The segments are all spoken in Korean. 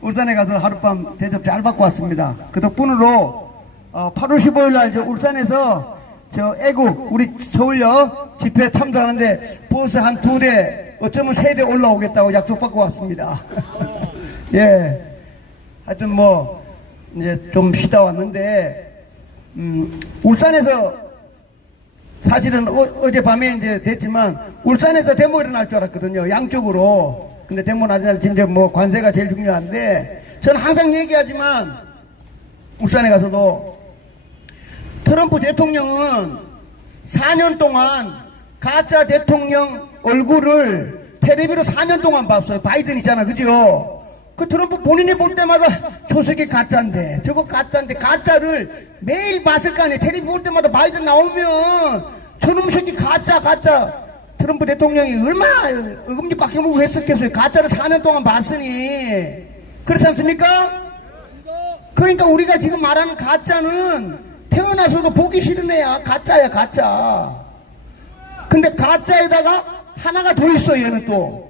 울산에 가서 하룻밤 대접 잘 받고 왔습니다. 그 덕분으로 어, 8월 15일 날 저 울산에서 저 애국 우리 서울역 집회 참석하는데 버스 한 두 대 어쩌면 세 대 올라오겠다고 약속받고 왔습니다. 예. 하여튼 뭐 이제 좀 쉬다 왔는데 음, 울산에서 사실은 어, 젯밤에 이제 됐지만 울산에서 데모 일어날 줄 알았거든요. 양쪽으로. 근데 데모 나날 진짜 뭐 관세가 제일 중요한데 저는 항상 얘기하지만 울산에 가서도 트럼프 대통령은 4년 동안 가짜 대통령 얼굴을 텔레비로 4년 동안 봤어요. 바이든 있잖아. 그죠? 그 트럼프 본인이 볼 때마다 저 새끼 가짜인데 저거 가짜인데 가짜를 매일 봤을 거 아니에요. 텔레비 볼 때마다 바이든 나오면 저놈 새끼 가짜 가짜 트럼프 대통령이 얼마나 어금니 꽉 깨물고 했었겠어요. 가짜를 4년 동안 봤으니 그렇지 않습니까? 그러니까 우리가 지금 말하는 가짜는 태어나서도 보기 싫은 애야. 가짜야, 가짜. 근데 가짜에다가 하나가 더 있어, 얘는 또.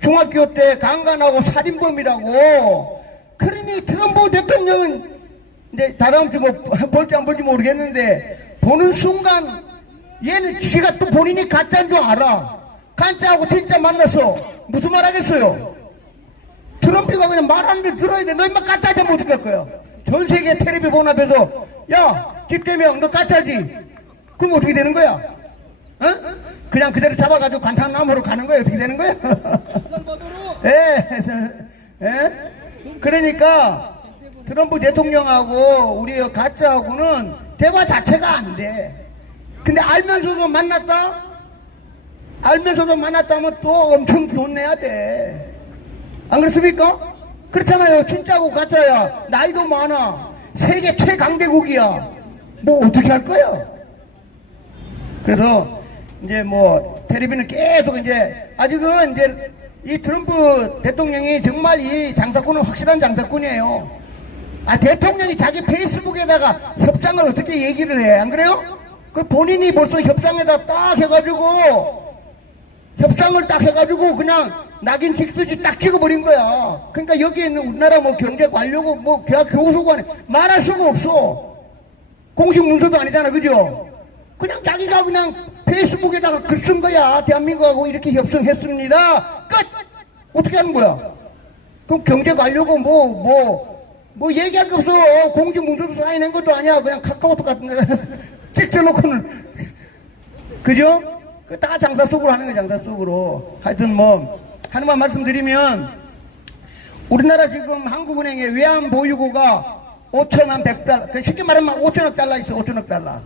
중학교 때 강간하고 살인범이라고. 그러니 트럼프 대통령은 이제 다다음 주뭐 볼지 안 볼지 모르겠는데 보는 순간 얘는 지가 또 본인이 가짜인 줄 알아. 가짜하고 진짜 만나서 무슨 말 하겠어요? 트럼프가 그냥 말하는데 들어야 돼. 너 인마 가짜지 못 듣을 거야. 전 세계 텔레비 본 앞에서 야 집대명 너 가짜지. 그럼 어떻게 되는 거야? 어? 그냥 그대로 잡아가지고 관탄남으로 가는 거야. 어떻게 되는 거야? 예, 저, 예? 그러니까 트럼프 대통령하고 우리 가짜하고는 대화 자체가 안 돼. 근데 알면서도 만났다? 알면서도 만났다면 또 엄청 돈 내야 돼. 안 그렇습니까? 그렇잖아요. 진짜고 가짜야. 나이도 많아. 세계 최강대국이야. 뭐 어떻게 할 거야? 그래서 이제 뭐 텔레비는 계속 이제 아직은 이제 이 트럼프 대통령이 정말 이 장사꾼은 확실한 장사꾼이에요. 아 대통령이 자기 페이스북에다가 협상을 어떻게 얘기를 해? 안 그래요? 그 본인이 벌써 협상에다 딱 해가지고 협상을 딱 해가지고 그냥 낙인 찍듯이 딱 찍어버린 거야. 그러니까 여기 있는 우리나라 뭐 경제 관료고 뭐 대학 교수관에 말할 수가 없어. 공식 문서도 아니잖아, 그죠? 그냥 자기가 그냥 페이스북에다가 글 쓴 거야. 대한민국하고 이렇게 협상했습니다. 끝! 어떻게 하는 거야? 그럼 경제 관료고 뭐, 뭐, 뭐 얘기할 게 없어. 공식 문서도 사인한 것도 아니야. 그냥 카카오톡 같은 거 찍혀놓고는. 그죠? 그다 장사 속으로 하는 거야, 장사 속으로. 하여튼 뭐, 하나만 말씀드리면, 우리나라 지금 한국은행의 외환 보유고가 5천한 100달러, 그 쉽게 말하면 5천억 달러 있어, 5천억 달러.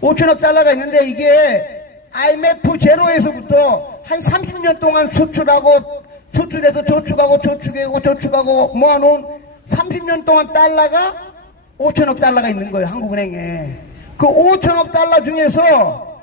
5천억 달러가 있는데 이게 IMF 제로에서부터 한 30년 동안 수출하고, 수출해서 저축하고, 저축하고, 저축하고 모아놓은 30년 동안 달러가 5천억 달러가 있는 거예요, 한국은행에. 그 5천억 달러 중에서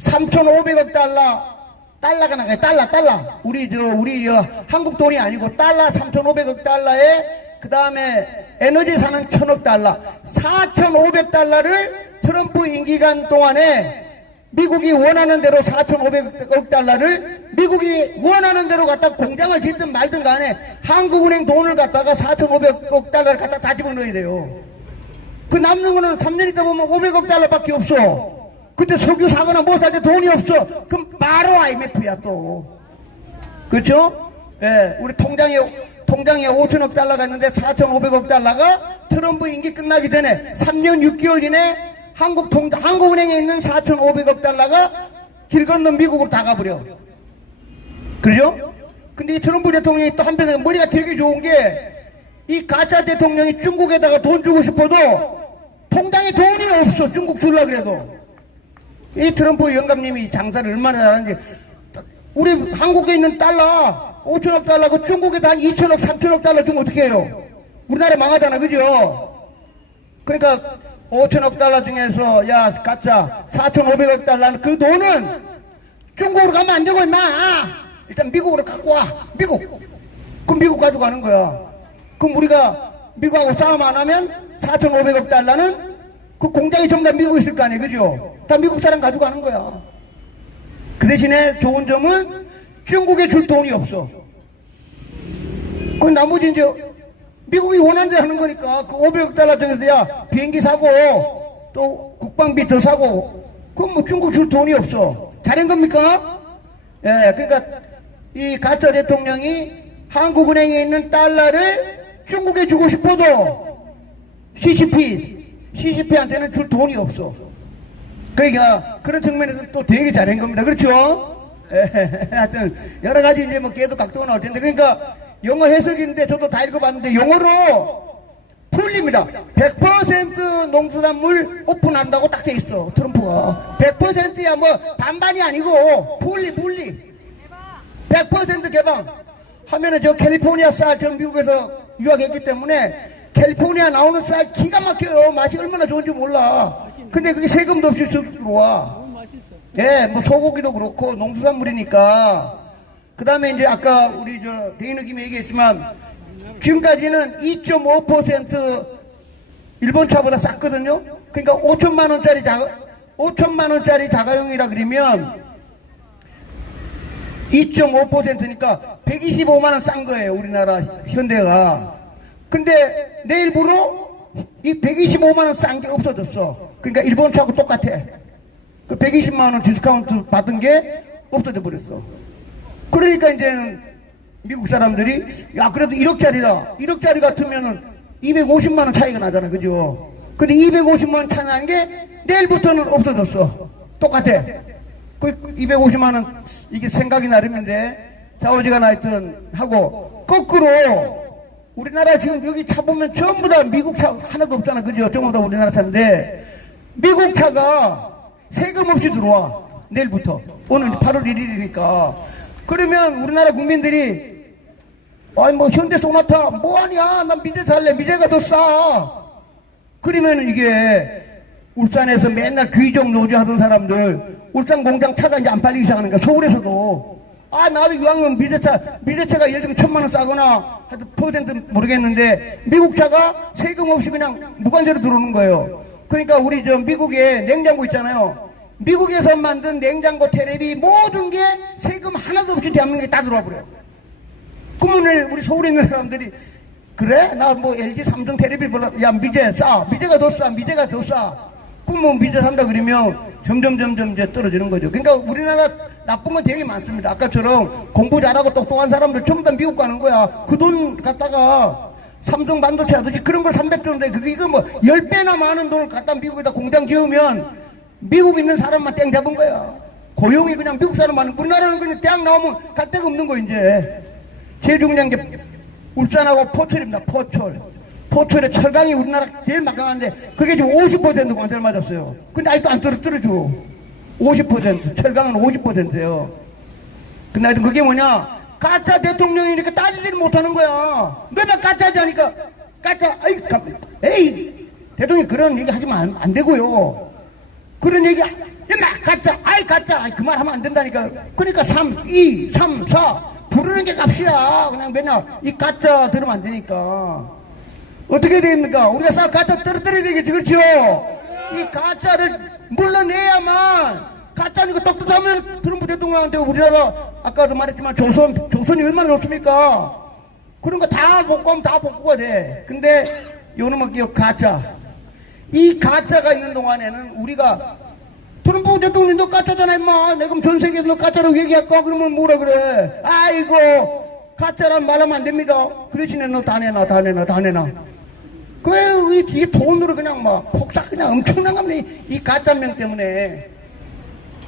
3,500억 달러 달러가 나가요. 달러, 달러. 우리 저 우리 어, 한국 돈이 아니고 달러 3,500억 달러에 그 다음에 에너지 사는 1,000억 달러, 4,500 달러를 트럼프 임기간 동안에 미국이 원하는 대로 4,500억 달러를 미국이 원하는 대로 갖다 공장을 짓든 말든 간에 한국은행 돈을 갖다가 4,500억 달러를 갖다 다 집어넣어야 돼요. 그 남는 거는 3년 있다 보면 500억 달러밖에 없어. 그때 석유 사거나 뭐 살 때 돈이 없어. 그럼 바로 IMF야 또. 그렇죠? 예, 우리 통장에 통장에 5천억 달러가 있는데 4,500억 달러가 트럼프 임기 끝나기 전에 3년 6개월 이내 한국 통 한국은행에 있는 4,500억 달러가 길 건너 미국으로 다 가버려. 그죠? 근데 이 트럼프 대통령이 또 한편에 머리가 되게 좋은 게 이 가짜 대통령이 중국에다가 돈 주고 싶어도 통장에 돈이 없어. 중국 줄라 그래도. 이 트럼프 영감님이 장사를 얼마나 잘하는지. 우리 한국에 있는 달러 5천억 달러고 중국에도 한 2천억 3천억 달러 주면 어떻게 해요? 우리나라 망하잖아. 그죠? 그러니까 5천억 달러 중에서 야 가짜. 4,500억 달러는 그 돈은 중국으로 가면 안 되고 임마. 일단 미국으로 갖고 와. 미국. 그럼 미국 가지고 가는 거야. 그럼 우리가 미국하고 싸움 안 하면 4,500억 달러는 그 공장이 전부 다 미국에 있을 거 아니에요 그죠 다 미국 사람 가지고 가는 거야 그 대신에 좋은 점은 중국에 줄 돈이 없어 그 나머지 이제 미국이 원하는 대로 하는 거니까 그 500억 달러 중에서 야 비행기 사고 또 국방비 더 사고 그건 뭐 중국 줄 돈이 없어. 잘한 겁니까? 예, 그러니까 이 가짜 대통령이 한국은행에 있는 달러를 중국에 주고 싶어도 CCP, CCP한테는 줄 돈이 없어. 그러니까 그런 측면에서 또 되게 잘한 겁니다. 그렇죠? 예, 하여튼 여러 가지 이제 뭐 계속 각도가 나올 텐데 그러니까 영어 해석인데 저도 다 읽어봤는데 영어로 풀립니다. 100% 농수산물 오픈한다고 딱 돼 있어 트럼프가 100%야 뭐 반반이 아니고 풀리 풀리 100% 개방 하면은 저 캘리포니아 쌀 전 미국에서 유학했기 때문에 캘리포니아 나오는 쌀 기가 막혀요 맛이 얼마나 좋은지 몰라 근데 그게 세금도 없이 쑥 들어와. 예, 뭐 소고기도 그렇고 농수산물이니까. 그 다음에 이제 아까 우리 저 대인우김이 얘기했지만 지금까지는 2.5% 일본 차보다 쌌거든요. 그러니까 5천만 원짜리 자가 5천만 원짜리 자가용이라 그러면 2.5%니까 125만 원 싼 거예요. 우리나라 현대가. 근데 내일부로 이 125만 원 싼 게 없어졌어. 그러니까 일본 차하고 똑같아. 그 120만 원 디스카운트 받은 게 없어져 버렸어. 그러니까 이제는 미국 사람들이 야 그래도 1억짜리다. 1억짜리 같으면은 250만 원 차이가 나잖아, 그죠? 근데 250만 원 차이 나는 게 내일부터는 없어졌어. 똑같아. 그 250만 원 이게 생각이 나름인데 자오지가 하여튼 하고 거꾸로 우리나라 지금 여기 차 보면 전부 다 미국 차 하나도 없잖아, 그죠? 전부 다 우리나라 차인데. 미국 차가 세금 없이 들어와. 내일부터. 오늘 8월 1일이니까. 그러면 우리나라 국민들이 아니 뭐 현대 소나타 뭐하냐? 난 미제 살래. 미제가 더 싸. 그러면 이게 울산에서 맨날 귀족 노조 하던 사람들 울산 공장 차가 이제 안 팔리기 시작하는 거야 서울에서도 아 나도 이왕이면 미제차 미제차가 예를 들면 천만 원 싸거나 하여튼 퍼센트 모르겠는데 미국 차가 세금 없이 그냥 무관세로 들어오는 거예요. 그러니까 우리 저 미국에 냉장고 있잖아요. 미국에서 만든 냉장고 테레비 모든 게 세금 하나도 없이 대한민국에 다 들어와 버려요. 그러면 우리 서울에 있는 사람들이 그래? 나 뭐 LG 삼성 테레비 보라 야 미제 싸. 미제가 더 싸. 미제가 더 싸. 그럼 뭐 미제 산다 그러면 점점 점점 이제 떨어지는 거죠 그러니까 우리나라 나쁜 건 되게 많습니다 아까처럼 공부 잘하고 똑똑한 사람들 전부 다 미국 가는 거야 그 돈 갖다가 삼성 반도체 하듯이 그런 걸 300조인데 그게 이거 뭐 10배나 많은 돈을 갖다 미국에다 공장 지으면 미국 있는 사람만 땡 잡은 거야 고용이 그냥 미국 사람만 우리나라는 그냥 대학 나오면 갈 데가 없는 거 이제 제일 중요한 게 울산하고 포철입니다. 포철. 포철의 철강이 우리나라 제일 막강한데 그게 지금 50% 관세를 맞았어요. 근데 아직도 안 떨어뜨려줘. 50% 철강은 50%예요. 근데 하여튼 그게 뭐냐 가짜 대통령이니까 따지지를 못하는 거야. 맨날 가짜지 하니까 가짜 아이 가, 에이 대통령 그런 얘기 하지면 안, 안 되고요. 그런 얘기 임마 가짜 아이 가짜 아이 그말 하면 안 된다니까 그러니까 3 2 3 4 부르는 게 값이야 그냥 맨날 이 가짜 들으면 안 되니까 어떻게 됩니까? 우리가 싹 가짜 떨어뜨려야 되겠지 그렇죠 이 가짜를 물러내야만 가짜니까 똑똑하면 트럼프 대통령한테 우리나라 아까도 말했지만 조선 조선이 얼마나 좋습니까? 그런 거 다 복구하면 다 복구가 돼. 근데 요놈의 기업 가짜. 이 가짜가 있는 동안에는 우리가 트럼프 대통령 너 가짜잖아 임마. 내가 전 세계에서 너 가짜라고 얘기할까? 그러면 뭐라 그래? 아이고 가짜란 말하면 안 됩니다. 그 대신에 너다 내놔 다 내놔 다 내놔 그이 이 돈으로 그냥 막 폭삭 그냥 엄청난 겁니다 이, 이 가짜명 때문에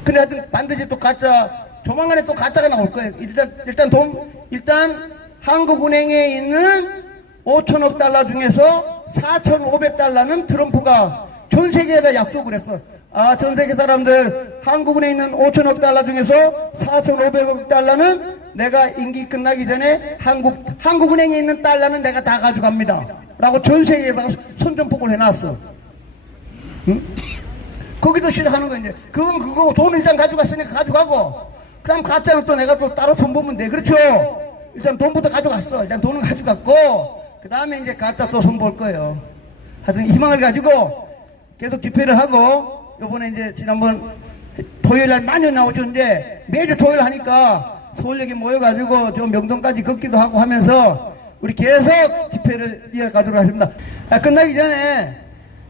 근데 하여튼 반드시 또 가짜 조만간에 또 가짜가 나올 거예요 일단 일단 돈 일단 한국은행에 있는 5천억 달러 중에서 4,500달러는 트럼프가 전 세계에다 약속을 했어. 아, 전 세계 사람들 한국은행에 있는 5천억 달러 중에서 4,500억 달러는 내가 임기 끝나기 전에 한국, 한국은행에 있는 달러는 내가 다 가져갑니다. 라고 전 세계에다가 선전폭을 해놨어. 응? 거기도 시작하는 거 이제. 그건 그거 돈 일단 가져갔으니까 가져가고. 그 다음 가짜는 또 내가 또 따로 돈 보면 돼. 그렇죠? 일단 돈부터 가져갔어. 일단 돈은 가져갔고. 그 다음에 이제 가짜 또 손볼 거예요. 하여튼 희망을 가지고 계속 집회를 하고, 요번에 이제 지난번 토요일 날 많이 나오셨는데 매주 토요일 하니까 서울역에 모여가지고 저 명동까지 걷기도 하고 하면서 우리 계속 집회를 이어가도록 하겠습니다. 아, 끝나기 전에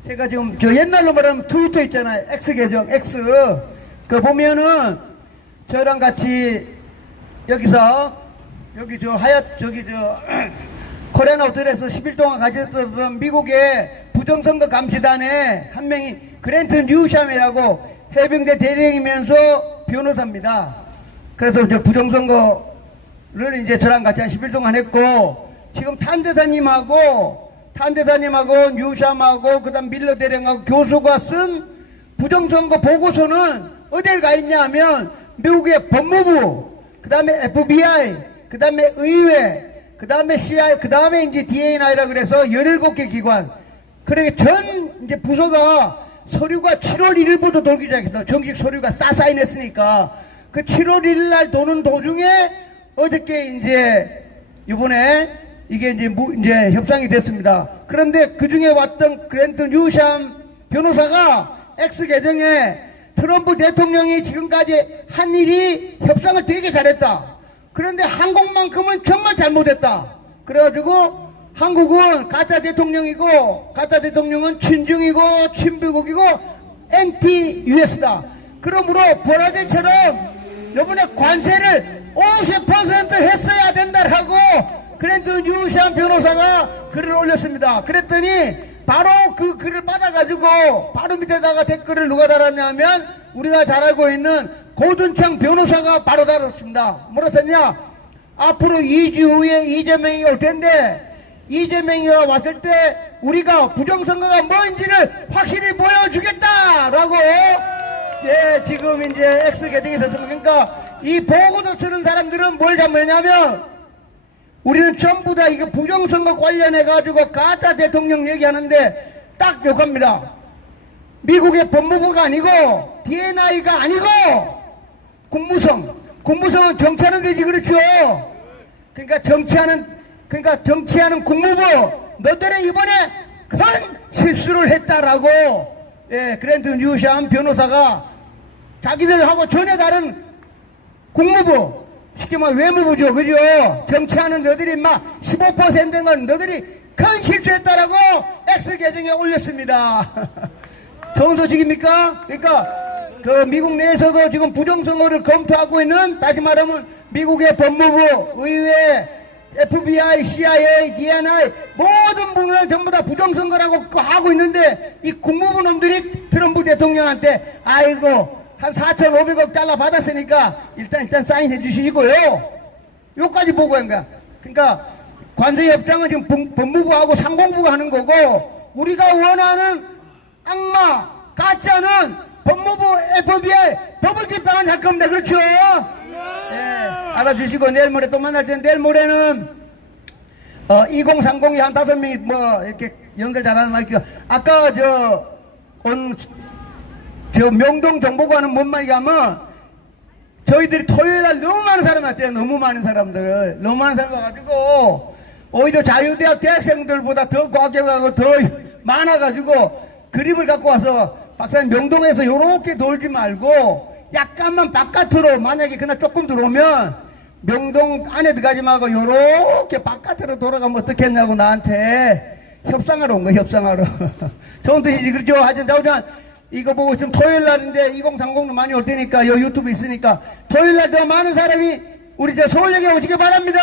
제가 지금 저 옛날로 말하면 트위터 있잖아요. X 계정 X 그 보면은 저랑 같이 여기서 여기 저 하얗 저기 저 코리안 호텔에서 10일 동안 가졌던 미국의 부정선거 감시단의 한 명이 그랜트 뉴샴이라고 해병대 대령이면서 변호사입니다. 그래서 저 부정선거를 이제 저랑 같이 한 10일 동안 했고 지금 탄대사님하고 탄대사님하고 뉴샴하고 그다음 밀러 대령하고 교수가 쓴 부정선거 보고서는 어딜 가 있냐 하면 미국의 법무부 그다음에 FBI 그다음에 의회 그다음에 CIA 그다음에 이제 DNI라 그래서 17개 기관. 그러게 전 이제 부서가 서류가 7월 1일부터 돌기 시작했어. 정식 서류가 다 사인했으니까. 그 7월 1일 날 도는 도중에 어저께 이제 이번에 이게 이제 무, 이제 협상이 됐습니다. 그런데 그 중에 왔던 그랜트 뉴샴 변호사가 X 계정에 트럼프 대통령이 지금까지 한 일이 협상을 되게 잘했다. 그런데 한국만큼은 정말 잘못했다. 그래가지고 한국은 가짜 대통령이고 가짜 대통령은 친중이고 친미국이고 엔티 US다. 그러므로 브라질처럼 이번에 관세를 50% 했어야 된다라고 그랜드 뉴샴 변호사가 글을 올렸습니다. 그랬더니 바로 그 글을 받아가지고 바로 밑에다가 댓글을 누가 달았냐면 우리가 잘 알고 있는 고준창 변호사가 바로 달았습니다. 뭐라 썼냐? 앞으로 2주 후에 이재명이 올 텐데 이재명이 왔을 때 우리가 부정선거가 뭔지를 확실히 보여주겠다라고 제 지금 이제 X 계정에 썼습니다. 그러니까 이 보고서 쓰는 사람들은 뭘 잘못했냐면 우리는 전부 다 이거 부정선거 관련해 가지고 가짜 대통령 얘기하는데 딱 욕합니다. 미국의 법무부가 아니고 DNI가 아니고 국무성. 국무성은 정치하는 데지 그렇죠. 그러니까 정치하는 그러니까 정치하는 국무부 너들은 이번에 큰 실수를 했다라고 예, 그랜드 뉴샴 변호사가 자기들하고 전혀 다른 국무부 쉽게 말해 외무부죠 그죠 정치하는 너들이 막 15%인 건 너들이 큰 실수했다라고 X 계정에 올렸습니다 좋은 소식입니까? 그러니까 그 미국 내에서도 지금 부정선거를 검토하고 있는 다시 말하면 미국의 법무부, 의회, FBI, CIA, DNI 모든 분을 전부 다 부정선거라고 그 하고 있는데 이 국무부 놈들이 트럼프 대통령한테 아이고 한 4,500억 달러 받았으니까 일단 일단 사인해 주시고요. 요까지 보고 한 거야. 그러니까 관세 협정은 지금 법- 법무부하고 상공부가 하는 거고 우리가 원하는 악마 가짜는 법무부 FBI 법을 집행을 할 겁니다. 그렇죠? 예, 알아주시고 내일 모레 또 만날 텐데 내일 모레는 어, 2030이 한 다섯 명이 뭐 이렇게 연설 잘하는 말이요 아까 저온 저 명동 정보관은 뭔 말이냐 하면 저희들이 토요일 날 너무 많은 사람 왔대요. 너무 많은 사람들. 너무 많은 사람 와가지고 오히려 자유대학 대학생들보다 더 과격하고 더 많아가지고 그림을 갖고 와서 박사님 명동에서 요렇게 돌지 말고 약간만 바깥으로 만약에 그날 조금 들어오면 명동 안에 들어가지 말고 요렇게 바깥으로 돌아가면 어떻겠냐고 나한테 협상하러 온 거야 협상하러 좋은 뜻이지 그렇죠 하여튼 자우장 이거 보고 지금 토요일 날인데 2030도 많이 올 테니까 요 유튜브 있으니까 토요일 날 더 많은 사람이 우리 저 서울역에 오시기 바랍니다